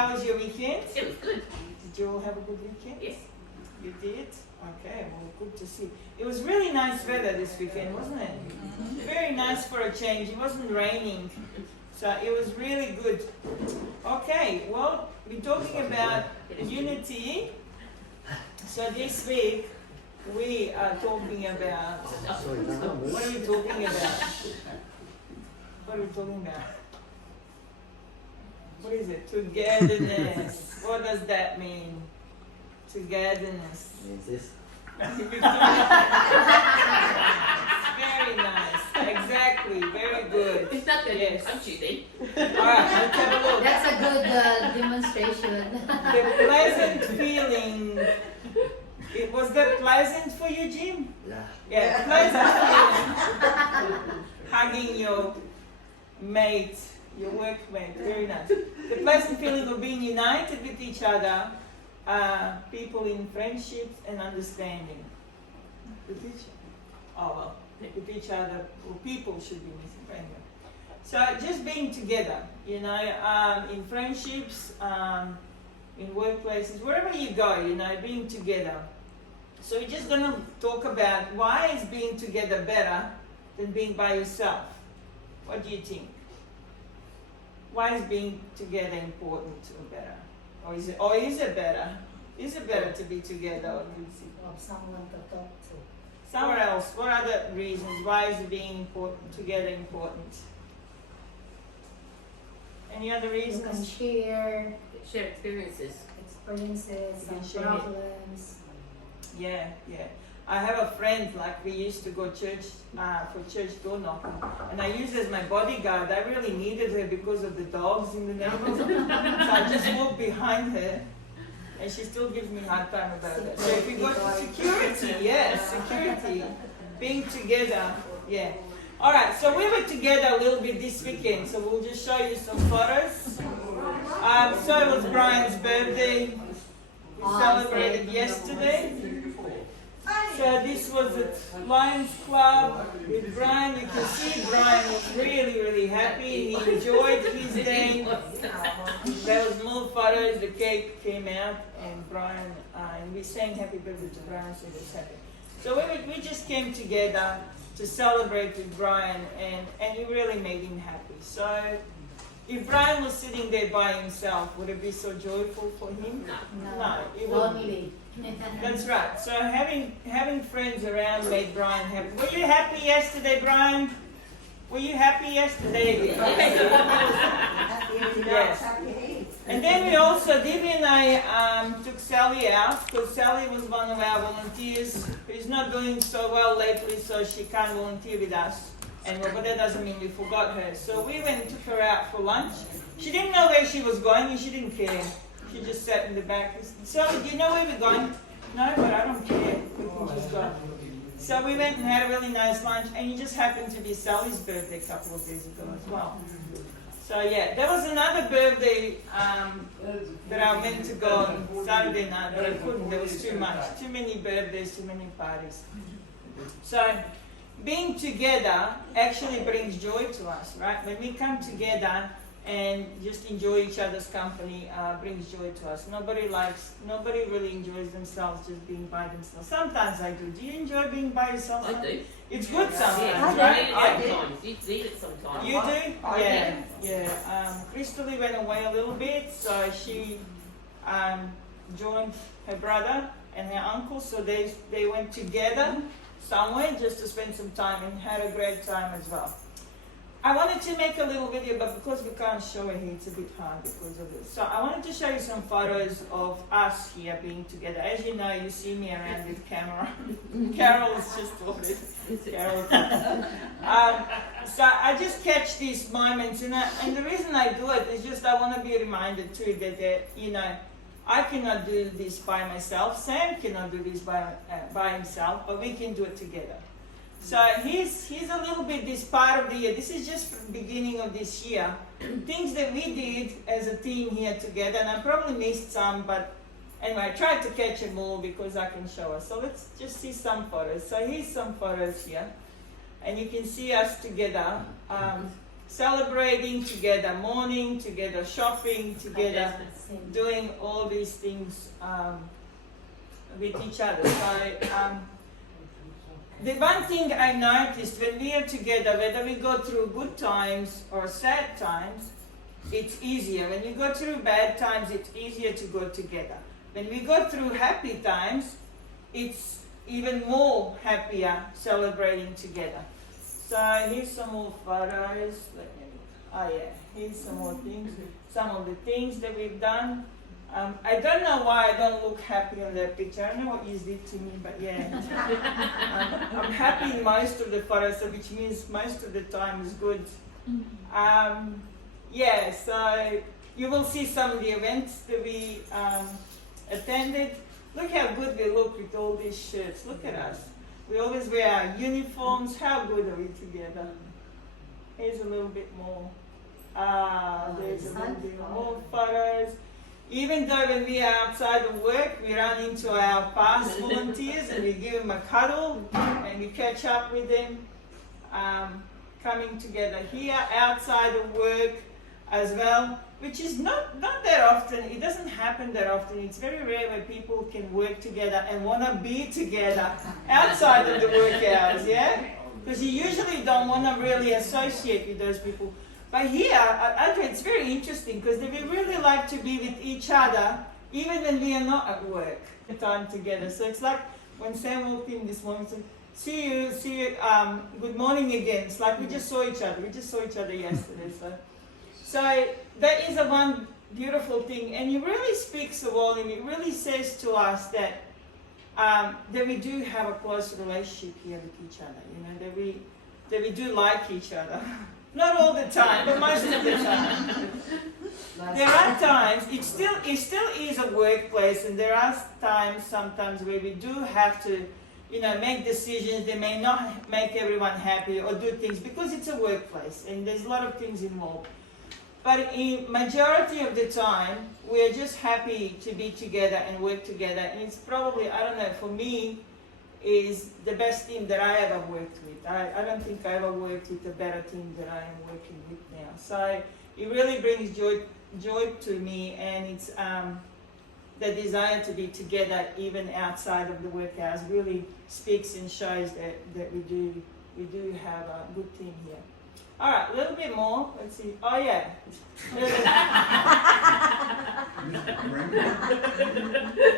how was your weekend? It was good. Did you all have a good weekend? Yes. You did? Okay, well, good to see. It was really nice weather this weekend, wasn't it? Very nice for a change. It wasn't raining, so it was really good. Okay, well, we're talking about unity. So this week, we are talking about... What are we talking about? What are we talking about? What is it? Togetherness. What does that mean? Togetherness. Means this. Very nice. Exactly. Very good. It's not going Yes. to come to you Alright, let's have a look. That's a good demonstration. The pleasant feeling. Was that pleasant for you, Jim? Yeah. Yeah, pleasant feeling. Hugging your mate, your workmate. Very nice. The pleasant feeling of being united with each other. People in friendships and understanding with each with each other, or people should be missing anyway. So just being together, you know, in friendships, in workplaces, wherever you go, you know, being together. So we're just going to talk about why is being together better than being by yourself. What do you think? Why is being together important or better? Or is it better? Is it better to be together? Or Someone to talk to. somewhere else? What other reasons? Why is being together important? Any other You can reasons? share Share experiences. experiences, You can some share it. problems. Yeah. I have a friend, like we used to go church for church door knocking, and I used her as my bodyguard. I really needed her because of the dogs in the neighborhood. So I just walked behind her, and she still gives me a hard time about it. So if we go to security, yes, security, being together, yeah. All right, so we were together a little bit this weekend, so we'll just show you some photos. So it was Brian's birthday. We celebrated yesterday. So this was at Lions Club with Brian. You can see Brian was really, really happy. He enjoyed his day. There was more photos. The cake came out, and Brian and we sang happy birthday to Brian, so he was happy. So we just came together to celebrate with Brian, and it really made him happy. So if Brian was sitting there by himself, would it be so joyful for him? No, it wouldn't. Lonely. That's right. So having friends around made Brian happy. Were you happy yesterday, Brian? Were you happy yesterday? Yes. And then we also, Divya and I took Sally out, because Sally was one of our volunteers who's not doing so well lately, so she can't volunteer with us. But that doesn't mean we forgot her. So we went and took her out for lunch. She didn't know where she was going, and she didn't care. She just sat in the back. Sally, do you know where we're going? No, but I don't care. We can just go. So we went and had a really nice lunch, and it just happened to be Sally's birthday a couple of days ago as well. So yeah, there was another birthday that I meant to go on Saturday night, but I couldn't. There was too much. Too many birthdays, too many parties. So being together actually brings joy to us, right? When we come together and just enjoy each other's company, brings joy to us. Nobody really enjoys themselves just being by themselves. Sometimes I do. Do you enjoy being by yourself? I do. It's good sometimes, Yeah, right? I do. Sometimes. You need it sometimes. You do? Yeah. Crystal went away a little bit, so she joined her brother and her uncle, so they went together somewhere just to spend some time and had a great time as well. I wanted to make a little video, but because we can't show it here, it's a bit hard because of this. So I wanted to show you some photos of us here being together. As you know, you see me around with camera. Carol is just already. Carol. So I just catch these moments, and the reason I do it is just I want to be reminded too that you know, I cannot do this by myself. Sam cannot do this by himself, but we can do it together. So here's a little bit this part of the year. This is just from the beginning of this year. Things that we did as a team here together, and I probably missed some, but anyway, I tried to catch them all because I can show us. So let's just see some photos. So here's some photos here, and you can see us together. celebrating together, mourning together, shopping together, Same. doing all these things with each other. So the one thing I noticed when we are together, whether we go through good times or sad times, it's easier. When you go through bad times, it's easier to go together. When we go through happy times, it's even more happier celebrating together. So here's some more photos. Here's some more things. Some of the things that we've done. I don't know why I don't look happy on that picture. I don't know what you did to me, but yeah. I'm happy in most of the photos, so which means most of the time is good. So you will see some of the events that we attended. Look how good we look with all these shirts. Look at us. We always wear our uniforms. How good are we together? Here's a little bit more. There's a little bit more photos. Even though when we are outside of work, we run into our past volunteers and we give them a cuddle and we catch up with them. Coming together here, outside of work as well, which is not that often. It doesn't happen that often. It's very rare where people can work together and want to be together outside of the work hours, yeah? Because you usually don't want to really associate with those people. But here, Andrea, it's very interesting because we really like to be with each other even when we are not at work, time together. So it's like when Sam walked in this morning, said, see you, good morning again. It's like we just saw each other. We just saw each other yesterday. So that is a one beautiful thing. And it really speaks of all, and it really says to us that we do have a close relationship here with each other. You know, that we do like each other. Not all the time, but most of the time. There are times, it still is a workplace, and there are times sometimes where we do have to, make decisions that may not make everyone happy or do things because it's a workplace and there's a lot of things involved. But in majority of the time, we're just happy to be together and work together. And it's probably, I don't know, for me, is the best team that I ever worked with. I don't think I ever worked with a better team that I am working with now. So it really brings joy to me, and it's the desire to be together even outside of the work hours really speaks and shows that we do have a good team here. All right, a little bit more. Let's see. Oh yeah.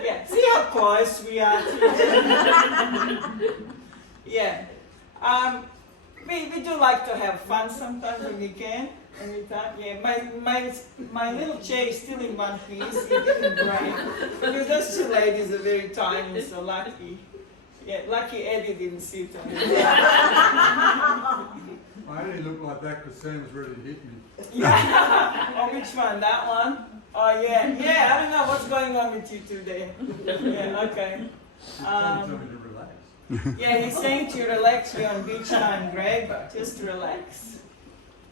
Yeah. See how close we are to each other. Yeah. We do like to have fun sometimes when we can. Yeah. My little chair is still in one piece. It didn't break because those two ladies are very tiny, so lucky. Yeah, lucky Eddie didn't sit on it. I only look like that because Sam was ready to hit me. Yeah. Oh, which one? That one? Oh, yeah. Yeah, I don't know what's going on with you today. Yeah, okay. He's trying to tell me to relax. Yeah, he's saying to relax here on beach time, Greg. Just relax.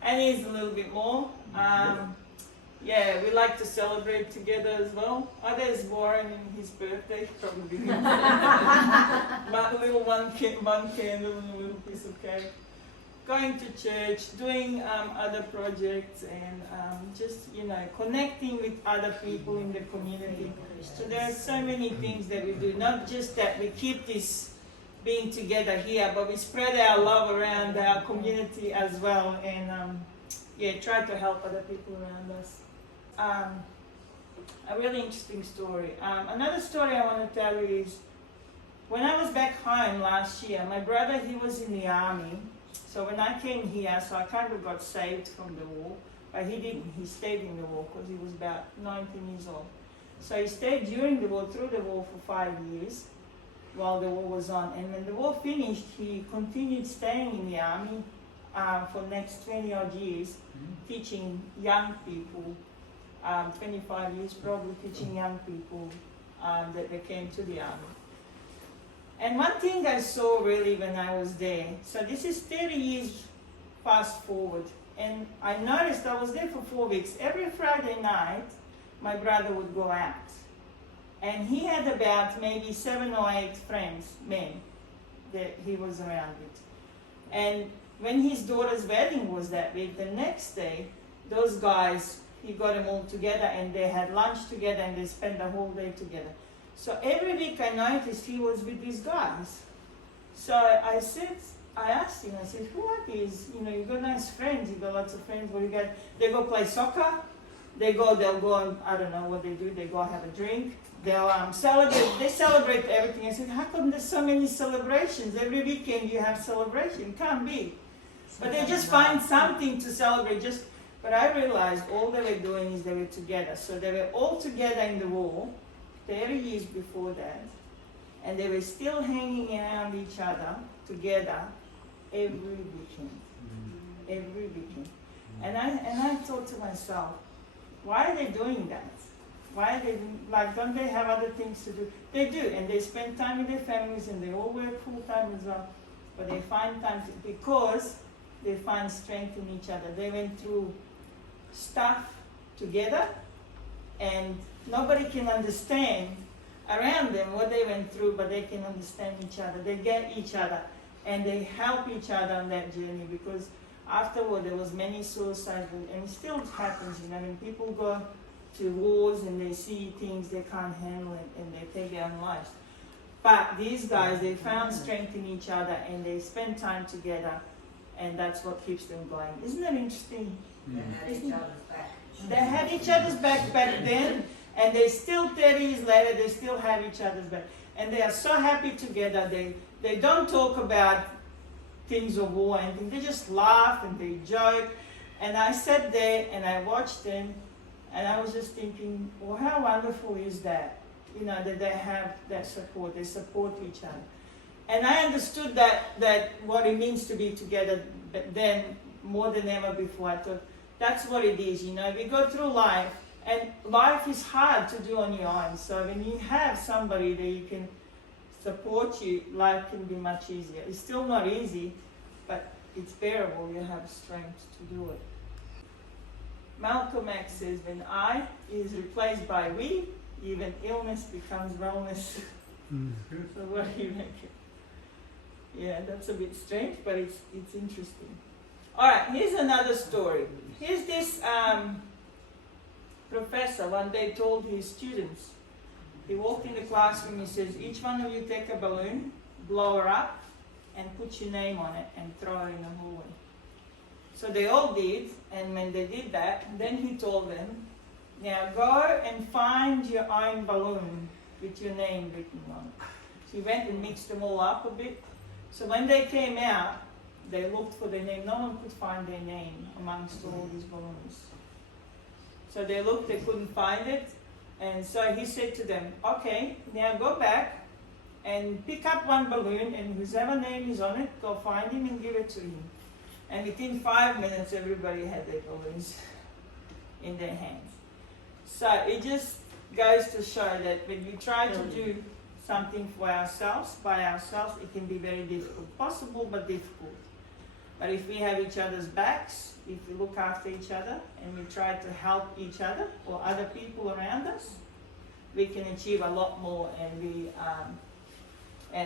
And here's a little bit more. Yeah, we like to celebrate together as well. Oh, there's Warren and his birthday, probably. But a little one candle and a little piece of cake. Going to church, doing other projects, and just connecting with other people in the community. So there are so many things that we do. Not just that we keep this being together here, but we spread our love around our community as well, and try to help other people around us. A really interesting story. Another story I want to tell you is when I was back home last year. My brother, he was in the army. So when I came here, so I kind of got saved from the war, but he didn't. He stayed in the war because he was about 19 years old. So he stayed during the war, through the war for 5 years while the war was on. And when the war finished, he continued staying in the army for the next 20 odd years, teaching young people, 25 years probably teaching young people that they came to the army. And one thing I saw really when I was there, so this is 30 years fast forward, and I noticed I was there for 4 weeks. Every Friday night, my brother would go out. And he had about maybe 7 or 8 friends, men, that he was around with. And when his daughter's wedding was that week, the next day, those guys, he got them all together and they had lunch together and they spent the whole day together. So every week I noticed he was with these guys. So I asked him, I said, who are these? You know, you got nice friends, you got lots of friends. What do you got? They go play soccer. They'll go, I don't know what they do. They go have a drink. They'll celebrate. They celebrate everything. I said, how come there's so many celebrations? Every weekend you have celebration. Can't be. But they just find something to celebrate. But I realized all they were doing is they were together. So they were all together in the war, 30 years before that, and they were still hanging around each other together every weekend. Every weekend. And I thought to myself, why are they doing that? Why are they, like, don't they have other things to do? They do, and they spend time with their families, and they all work full time as well. But they find time because they find strength in each other. They went through stuff together, and nobody can understand around them what they went through, but they can understand each other. They get each other, and they help each other on that journey, because afterward there was many suicides, and it still happens, you know. When people go to wars and they see things they can't handle it, and they take their own lives. But these guys, they found strength in each other, and they spend time together, and that's what keeps them going. Isn't that interesting? They had each other's back. They had each other's back then, and they still, 30 years later, they still have each other's back. And they are so happy together. They don't talk about things of war and anything. They just laugh and they joke. And I sat there and I watched them, and I was just thinking, well, how wonderful is that? You know, that they have that support. They support each other. And I understood that what it means to be together then more than ever before. I thought, that's what it is, you know. We go through life, and life is hard to do on your own. So when you have somebody that you can support you, life can be much easier. It's still not easy, but it's bearable. You have strength to do it. Malcolm X says, when I is replaced by we, even illness becomes wellness. So what do you make it? Yeah, that's a bit strange, but it's interesting. All right, here's another story. Here's this professor one day told his students, he walked in the classroom, he says, each one of you take a balloon, blow her up, and put your name on it and throw her in the hallway. So they all did, and when they did that, then he told them, now go and find your own balloon with your name written on it. So he went and mixed them all up a bit. So when they came out, they looked for their name. No one could find their name amongst all these balloons. So they looked, they couldn't find it. And so he said to them, okay, now go back and pick up one balloon, and whoever name is on it, go find him and give it to him. And within 5 minutes, everybody had their balloons in their hands. So it just goes to show that when we try to do something for ourselves, by ourselves, it can be very difficult. Possible, but difficult. But if we have each other's backs, if we look after each other, and we try to help each other or other people around us, we can achieve a lot more, and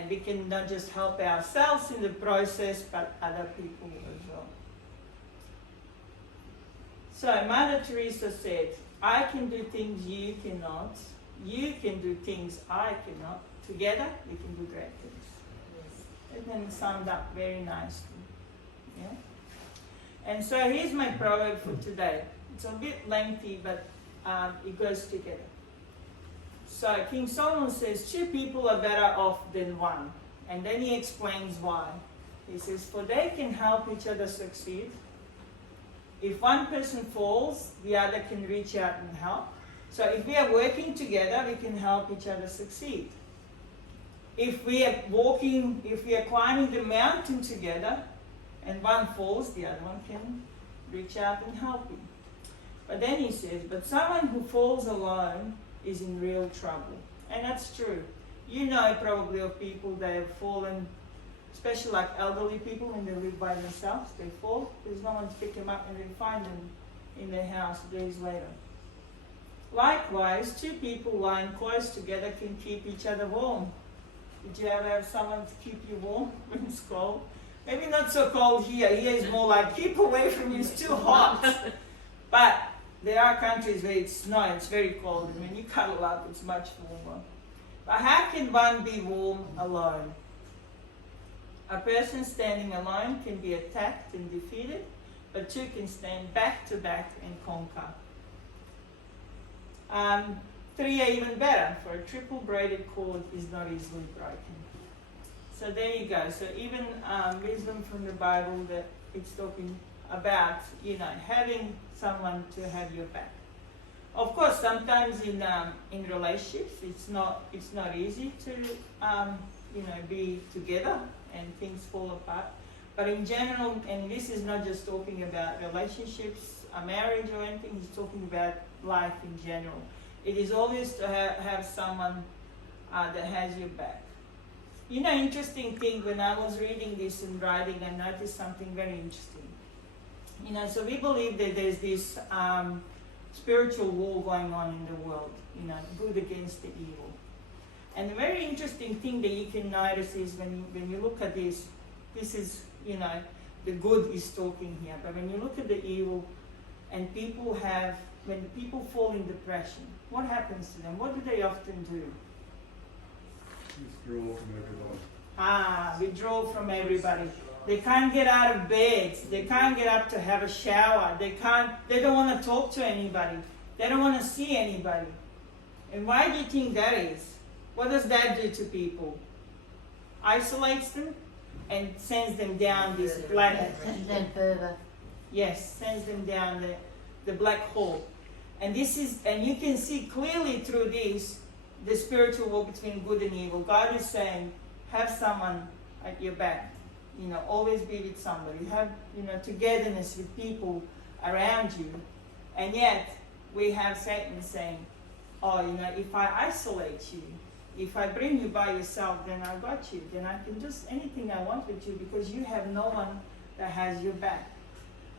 we can not just help ourselves in the process, but other people as well. So Mother Teresa said, I can do things you cannot. You can do things I cannot. Together, we can do great things. And then it summed up very nicely. Yeah? And so here's my proverb for today. It's a bit lengthy, but it goes together. So King Solomon says, 2 people are better off than one. And then he explains why. He says, for they can help each other succeed. If one person falls, the other can reach out and help. So if we are working together, we can help each other succeed. If we are climbing the mountain together, and one falls, the other one can reach out and help him. But then he says, but someone who falls alone is in real trouble. And that's true. You know probably of people that have fallen, especially like elderly people when they live by themselves, they fall, there's no one to pick them up, and they find them in their house days later. Likewise, 2 people lying close together can keep each other warm. Did you ever have someone to keep you warm when it's cold? Maybe not so cold here. Here is more like keep away from you, it's too hot. But there are countries where it's snow, it's very cold, and when you cuddle up, it's much warmer. But how can one be warm alone? A person standing alone can be attacked and defeated, but two can stand back to back and conquer. Three are even better, for a triple braided cord is not easily broken. So there you go. So even wisdom from the Bible that it's talking about, having someone to have your back. Of course, sometimes in relationships, it's not easy to be together and things fall apart. But in general, and this is not just talking about relationships, a marriage or anything, he's talking about life in general. It is always to have someone that has your back. Interesting thing, when I was reading this and writing, I noticed something very interesting. So we believe that there's this spiritual war going on in the world, good against the evil. And the very interesting thing that you can notice is when you look at this is, the good is talking here. But when you look at the evil, and when people fall in depression, what happens to them? What do they often do? Withdraw from everybody. Withdraw from everybody. They can't get out of bed. They can't get up to have a shower. They don't want to talk to anybody. They don't want to see anybody. And why do you think that is? What does that do to people? Isolates them and sends them down this black... Sends them further. Yes, sends them down the black hole. And you can see clearly through this, the spiritual war between good and evil. God is saying, have someone at your back. Always be with somebody. Have, togetherness with people around you. And yet, we have Satan saying, if I isolate you, if I bring you by yourself, then I got you. Then I can do anything I want with you because you have no one that has your back.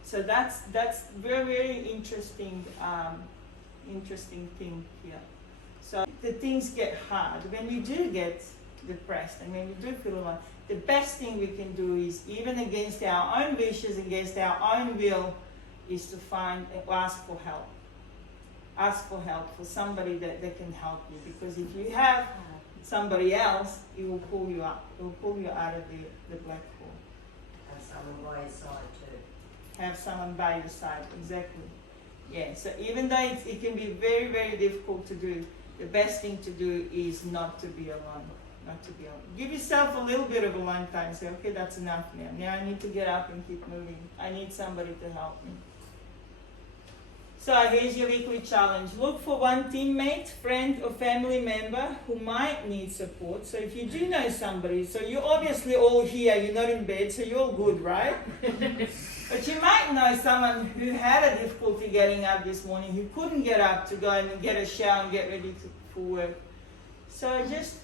So that's very, very interesting thing here. So the things get hard. When we do get depressed and when we do feel alone, the best thing we can do is, even against our own wishes, against our own will, is to ask for help. Ask for help for somebody that can help you. Because if you have somebody else, it will pull you up. It will pull you out of the black hole. Have someone by your side too. Have someone by your side, exactly. Yeah, so even though it can be very, very difficult to do, the best thing to do is not to be alone. Not to be alone. Give yourself a little bit of alone time. Say, okay, that's enough now. Now I need to get up and keep moving. I need somebody to help me. So here's your weekly challenge. Look for one teammate, friend or family member who might need support. So if you do know somebody, so you're obviously all here, you're not in bed, so you're all good, right? But you might know someone who had a difficulty getting up this morning, who couldn't get up to go and get a shower and get ready for work. So just,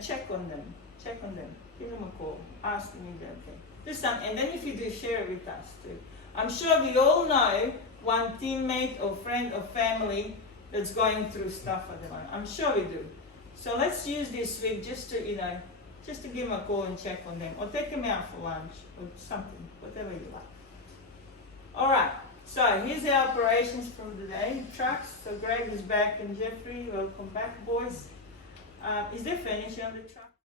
check on them. Check on them. Give them a call. Ask them if they're okay. Do something. And then if you do, share it with us too. I'm sure we all know one teammate or friend or family that's going through stuff at the moment. I'm sure we do. So let's use this week just to give them a call and check on them, or take them out for lunch or something, whatever you like. All right. So here's the operations from today. Trucks. So Greg is back and Jeffrey, welcome back, boys. Is there furniture on the truck?